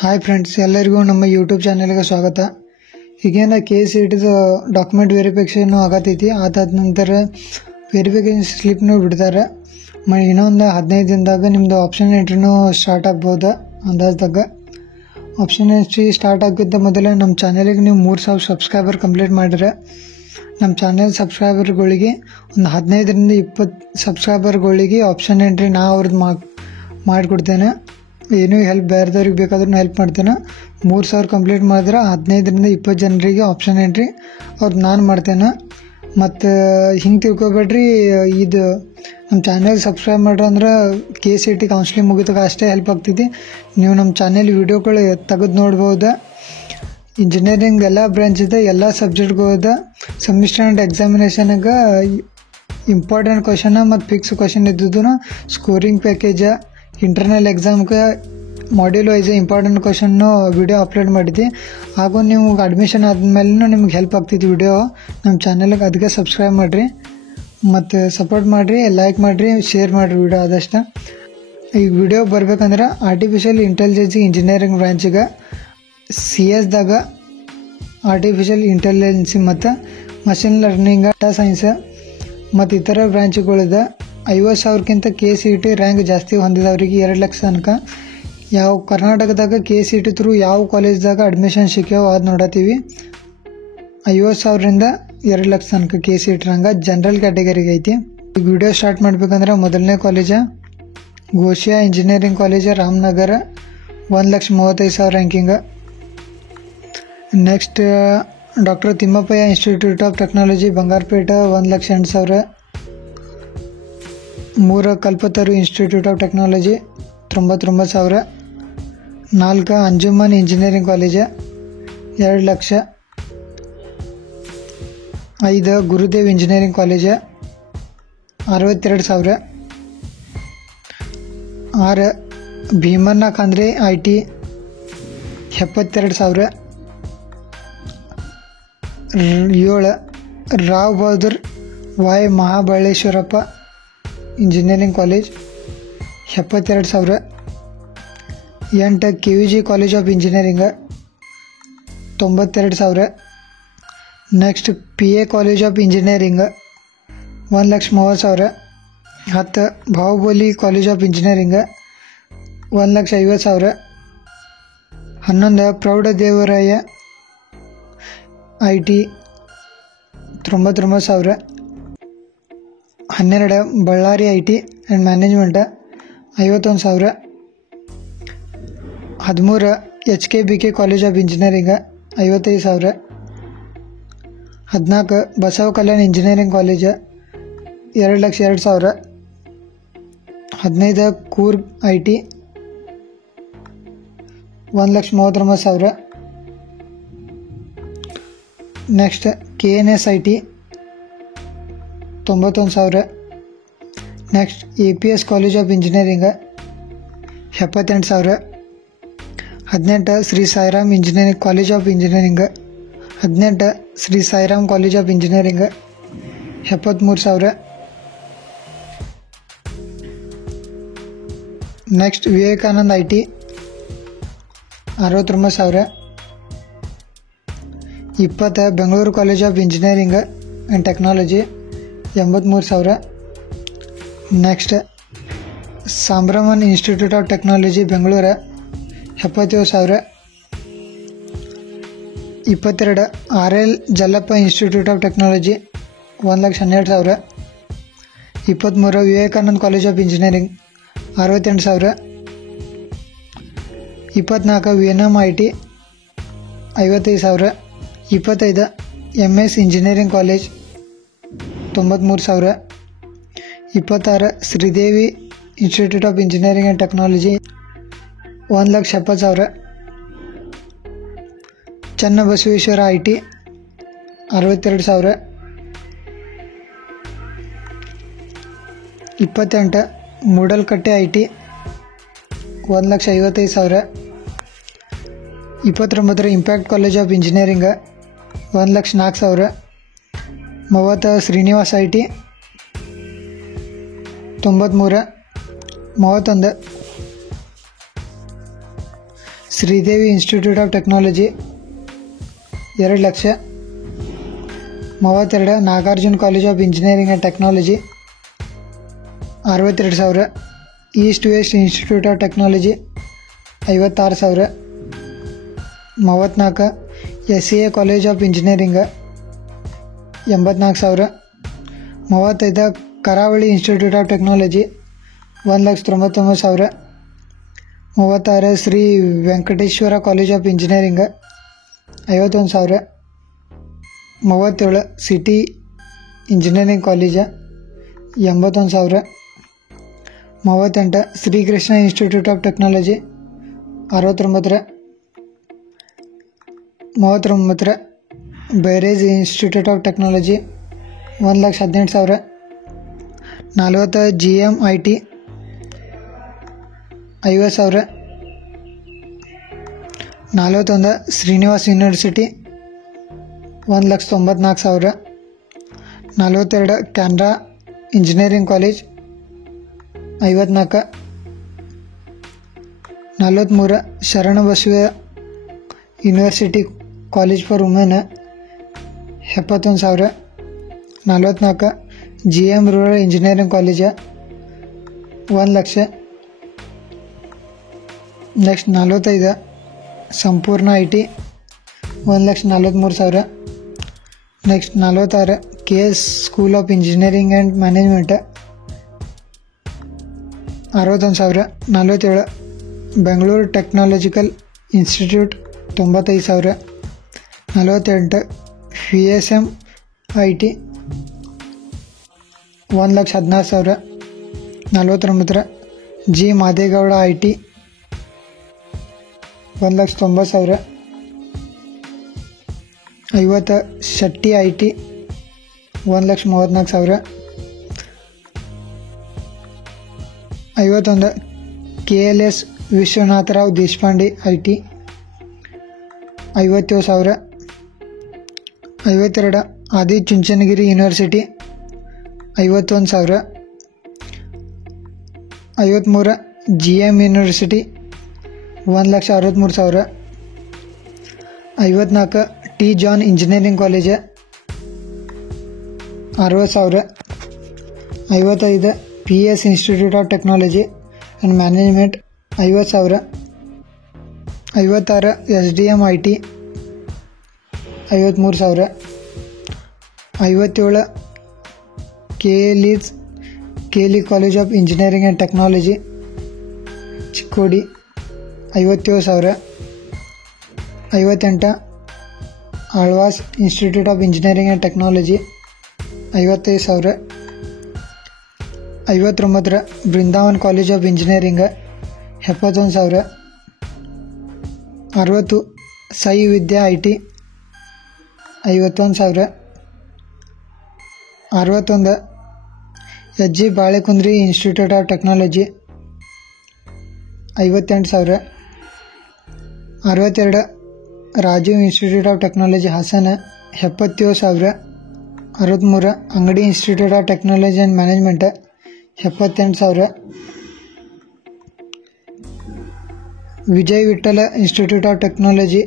Hi friends, ಎಲ್ಲರಿಗೂ ನಮ್ಮ YouTube ಚಾನಲ್ಗೆ ಸ್ವಾಗತ. ಈಗೇನ KCET ಡಾಕ್ಯುಮೆಂಟ್ ವೆರಿಫಿಕೇಷನ್ ಆಗತೈತಿ. ಅದಾದ ನಂತರ ವೆರಿಫಿಕೇಷನ್ ಸ್ಲಿಪ್ನು ಬಿಡ್ತಾರೆ. ಇನ್ನೊಂದು 15 ದಿನದಾಗ ನಿಮ್ಮದು ಆಪ್ಷನ್ ಎಂಟ್ರಿನೂ ಸ್ಟಾರ್ಟ್ ಆಗ್ಬೋದು. ಅಂದಾಜ್ದಾಗ ಆಪ್ಷನ್ ಎಂಟ್ರಿ ಸ್ಟಾರ್ಟ್ ಆಗಿದ್ದ ಮೊದಲೇ ನಮ್ಮ ಚಾನಲಿಗೆ ನೀವು 3000 ಸಬ್ಸ್ಕ್ರೈಬರ್ ಕಂಪ್ಲೀಟ್ ಮಾಡಿದ್ರೆ ನಮ್ಮ ಚಾನಲ್ ಸಬ್ಸ್ಕ್ರೈಬರ್ಗಳಿಗೆ ಒಂದು 15ರಿಂದ 20 ಸಬ್ಸ್ಕ್ರೈಬರ್ಗಳಿಗೆ ಆಪ್ಷನ್ ಎಂಟ್ರಿ ನಾ ಅವ್ರದ್ದು ಮಾಡಿಕೊಡ್ತೇನೆ. ಏನೂ ಹೆಲ್ಪ್ ಬೇರೆದವ್ರಿಗೆ ಬೇಕಾದ್ರೂ ಹೆಲ್ಪ್ ಮಾಡ್ತೇನೆ. 3000 ಕಂಪ್ಲೀಟ್ ಮಾಡಿದ್ರೆ 15ರಿಂದ 20 ಜನರಿಗೆ ಆಪ್ಷನ್ ಎಂಟ್ರಿ ಅವ್ರದ್ದು ನಾನು ಮಾಡ್ತೇನೆ. ಮತ್ತು ಹಿಂಗೆ ತಿಳ್ಕೊಬೇಡ್ರಿ, ಇದು ನಮ್ಮ ಚಾನಲ್ ಸಬ್ಸ್ಕ್ರೈಬ್ ಮಾಡ್ರಿ ಅಂದ್ರೆ KCET ಕೌನ್ಸ್ಲಿಂಗ್ ಮುಗಿದಾಗ ಅಷ್ಟೇ ಹೆಲ್ಪ್ ಆಗ್ತೈತಿ. ನೀವು ನಮ್ಮ ಚಾನಲ್ ವೀಡಿಯೋಗಳು ತೆಗೆದು ನೋಡ್ಬೋದು. ಇಂಜಿನಿಯರಿಂಗ್ ಎಲ್ಲ ಬ್ರಾಂಚಿದ ಎಲ್ಲ ಸಬ್ಜೆಕ್ಟ್ಗಳದ ಸೆಮಿಸ್ಟರ್ ಆ್ಯಂಡ್ ಎಕ್ಸಾಮಿನೇಷನ್ಗೆ ಇಂಪಾರ್ಟೆಂಟ್ ಕ್ವಶನ ಮತ್ತು ಫಿಕ್ಸ್ ಕ್ವಶನ್ ಇದ್ದಿದ್ದು ಸ್ಕೋರಿಂಗ್ ಪ್ಯಾಕೇಜ ಇಂಟರ್ನಲ್ ಎಕ್ಸಾಮ್ಗೆ ಮಾಡ್ಯೂಲ್ ವೈಸ್ ಇಂಪಾರ್ಟೆಂಟ್ ಕ್ವಶನ್ನು ವಿಡಿಯೋ ಅಪ್ಲೋಡ್ ಮಾಡಿದ್ದೆ. ಹಾಗೂ ನೀವು ಅಡ್ಮಿಷನ್ ಆದಮೇಲೆ ನಿಮ್ಗೆ ಹೆಲ್ಪ್ ಆಗ್ತೈತಿ ವಿಡಿಯೋ ನಮ್ಮ ಚಾನಲ್ಗೆ. ಅದಕ್ಕೆ ಸಬ್ಸ್ಕ್ರೈಬ್ ಮಾಡಿರಿ ಮತ್ತು ಸಪೋರ್ಟ್ ಮಾಡಿರಿ, ಲೈಕ್ ಮಾಡಿರಿ, ಶೇರ್ ಮಾಡಿರಿ ವಿಡಿಯೋ ಆದಷ್ಟು. ಈ ವಿಡಿಯೋ ಬರ್ಬೇಕಂದ್ರೆ ಆರ್ಟಿಫಿಷಿಯಲ್ ಇಂಟೆಲಿಜೆನ್ಸ್ ಇಂಜಿನಿಯರಿಂಗ್ ಬ್ರಾಂಚಿಗೆ CS ಆರ್ಟಿಫಿಷಿಯಲ್ ಇಂಟೆಲಿಜೆನ್ಸಿ ಮತ್ತು ಮಷಿನ್ ಲರ್ನಿಂಗ್, ಡಾಟಾ ಸೈನ್ಸ್ ಮತ್ತು ಇತರ ಬ್ರಾಂಚ್ಗಳಿದೆ. 50,000ಕ್ಕಿಂತ KCET ರ್ಯಾಂಕ್ ಜಾಸ್ತಿ ಹೊಂದಿದವರಿಗೆ 2 ಲಕ್ಷ ತನಕ. ಯಾವ ಕರ್ನಾಟಕದಾಗ KCET ಥ್ರೂ ಯಾವ ಕಾಲೇಜ್ದಾಗ ಅಡ್ಮಿಷನ್ ಸಿಕ್ಕ್ಯಾವ ಅದು ನೋಡತ್ತೀವಿ. 50,000ರಿಂದ 2 ಲಕ್ಷ ತನಕ KCET ರ್ಯಾಂಕ ಜನರಲ್ ಕ್ಯಾಟಗರಿಗೆ ಐತಿ. ಈಗ ವಿಡಿಯೋ ಸ್ಟಾರ್ಟ್ ಮಾಡ್ಬೇಕಂದ್ರೆ ಮೊದಲನೇ college Ghousia engineering college Ramanagara, 1,35,000 ranking. Next doctor Thimmappaiah institute of technology Bangarapet, 1,08,000. 3 Kalpataru institute of technology, 99,000. 4 Anjuman engineering college, 2 lakh. 5 Gurudev engineering college, 62,000. 6 Bheemanna Khandre IT, 72,000. 7 Rao Bahaddur Y Mahabaleshwarappa engineering college, 72,000. 8 KVG college of engineering, 92,000. Next PA college of engineering, 1,30,000. 10 Bahubali college of engineering, 1,50,000. 11 Praudhadevaraya IT, 99,000. 12 Ballari IT and management, 51,000. 13 HKBK college of engineering, 55,000. 14 Basava Kalyan engineering college, 2,02,000. 15 Coorg IT, 1,39,000. Next KNS IT, 91,000. Next APS college of engineering, 78,000. 18 Shri Sairam engineering college of engineering, 18 Shri Sairam college of engineering, 73,000. Next Vivekananda IT, 69,000. 20 Bengaluru college of engineering and technology, 83,000. Next Sambhram institute of technology Bengaluru, 77,000. 22 RL Jalappa institute of technology, 1,12,000. 23 Vivekananda college of engineering, 68,000. 24 VNM IT, 55,000. 25 MS engineering college, 93,000. 26 Sridevi institute of engineering and technology, 1,70,000. Channabasaveshwara IT, 62,000. 28 Moodalkatte IT, 1,55,000. 29 impact college of engineering, 1,04,000. 30 Srinivasa IT, 93. 31 Sridevi institute of technology 2,00,000. 32 Nagarjuna college of engineering and technology 62,000. East west institute of technology 56,000. 34 SCA college of engineering 84,000. 35 ಕರಾವಳಿ institute of technology 1,99,000. 36 Shri Venkateshwara college of engineering 51,000. 37 city engineering college 81,000. 38 Srikrishna institute of technology 69. 39 ಬೈರೇಜ್ institute of technology 1,18,000. 40 GMIT 50,000. 41 Srinivas university 1,94,000. 42 Canara engineering college 54. 43 Sharanabasava university college for women 71,000. 44 GM rural engineering college 1,00,000. Next 45 Sampoorna IT 1,43,000. Next 46 KS school of engineering and management 61,000. 47 Bengaluru technological institute 95,000. 48 VSM IT 1,16,000. 49 G Madegowda IT 1,90,000. 50 Shetty IT 1,34,000. 51 KLS Vishwanathrao Deshpande IT 57,000. 52 Adichunchanagiri university 51,000. 53 GM university 1,63,000. 54 T John engineering college 60,000. 55 PS institute of technology and management 50,000. 56 SDM IT 53,000. 57 KLE college of engineering and technology Chikkodi 57,000. 58 Alva's institute of engineering and technology 55,000. 59 Brindavan college of engineering 71,000. 60 Sai Vidya IT 51,000. 61 HG Balekundri institute of technology 58,000. 62 Rajeev institute of technology Hassan 77,000. 63 Angadi institute of technology and management 78,000. Vijay Vittala institute of technology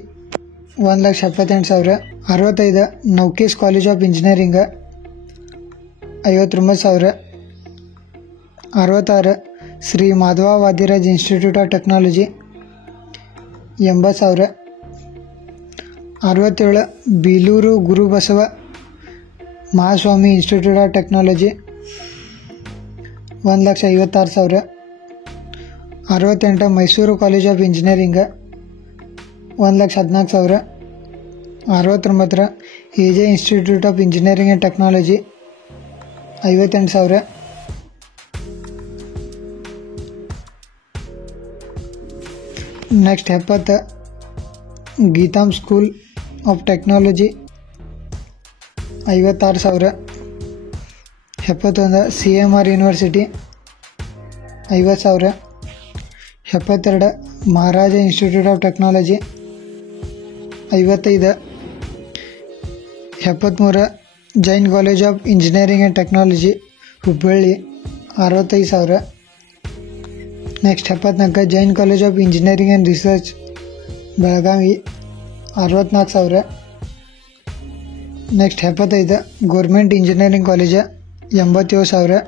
1,78,000. 65 ನೌಕೇಶ್ college of engineering 59,000. 66 Shri Madhwa Vadiraja institute of technology 80,000. 67 Beeluru Gurubasava Mahaswamy institute of technology 1,56,000. 68 Mysuru college of engineering 1,14,000. 69 AJ institute of engineering and technology 58,000. Next 70 Gitam school of technology 56,000. 71 CMR university 50,000. 72 Maharaja institute of technology 55. 73 Jain college of engineering and technology Hubballi 65,000. Next 74 Jain college of engineering and research Belagavi 64,000. Next 75 government engineering college 87,000.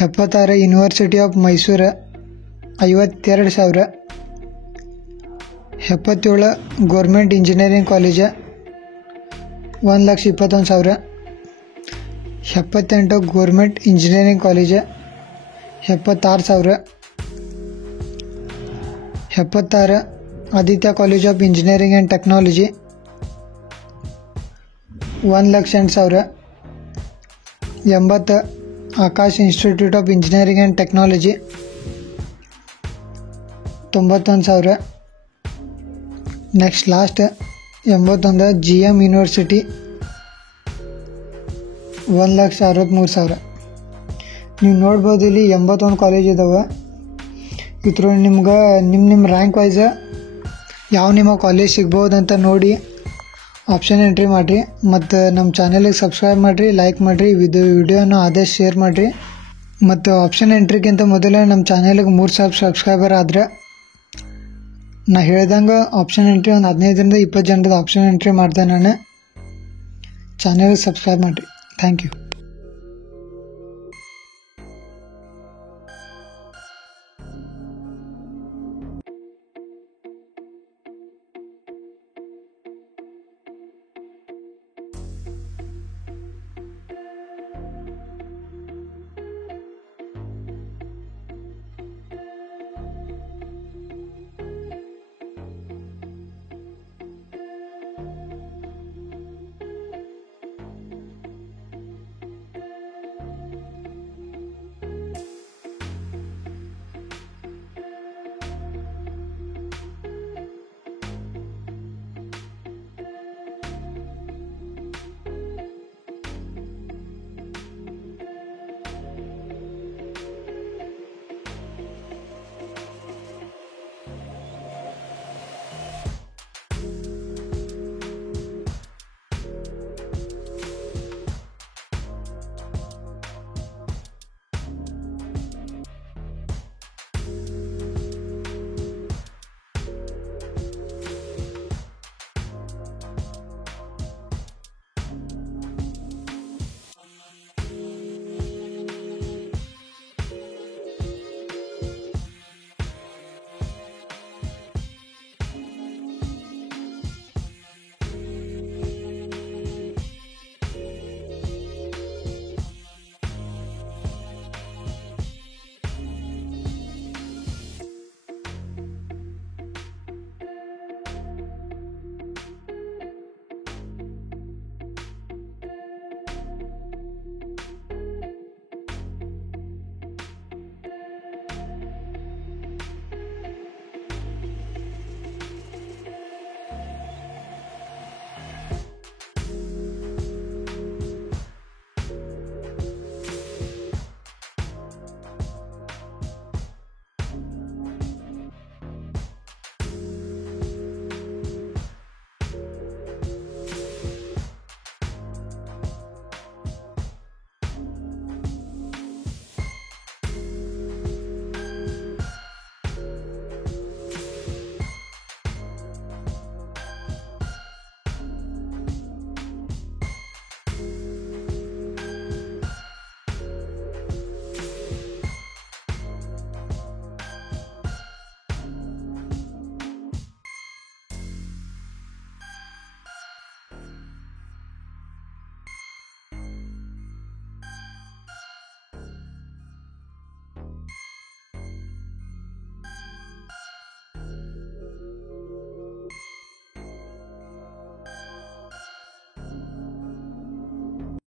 76 university of Mysuru 52,000. 77 government engineering college 1,21,000. 78 government engineering college 76,000. 76 Aditya college of engineering and technology 1,08,000. 80 Akash institute of engineering and technology 91,000. Next last 81 GM university 1,63,000. ನೀವು ನೋಡ್ಬೋದು ಇಲ್ಲಿ 81 college ಇದ್ದಾವೆ. ಇದ್ರ ನಿಮ್ಗೆ ನಿಮ್ಮ rank wise ಯಾವ ನಿಮ್ಮ college ಸಿಗ್ಬೋದು ಅಂತ ನೋಡಿ ಆಪ್ಷನ್ ಎಂಟ್ರಿ ಮಾಡಿರಿ. ಮತ್ತು ನಮ್ಮ ಚಾನಲಿಗೆ ಸಬ್ಸ್ಕ್ರೈಬ್ ಮಾಡಿರಿ, ಲೈಕ್ ಮಾಡಿರಿ, ವಿಡಿಯೋನ ಆದಷ್ಟು ಶೇರ್ ಮಾಡಿರಿ. ಮತ್ತು ಆಪ್ಷನ್ ಎಂಟ್ರಿಗಿಂತ ಮೊದಲೇ ನಮ್ಮ ಚಾನಲಿಗೆ 3,000 ಸಬ್ಸ್ಕ್ರೈಬರ್ ಆದರೆ ನಾ ಹೇಳ್ದಂಗೆ ಆಪ್ಷನ್ ಎಂಟ್ರಿ ಒಂದು 15ರಿಂದ 20 ಜನರದ ಆಪ್ಷನ್ ಎಂಟ್ರಿ ಮಾಡ್ದೆ ನಾನು. ಚಾನಲ್ಗೆ ಸಬ್ಸ್ಕ್ರೈಬ್ ಮಾಡಿರಿ. Thank you.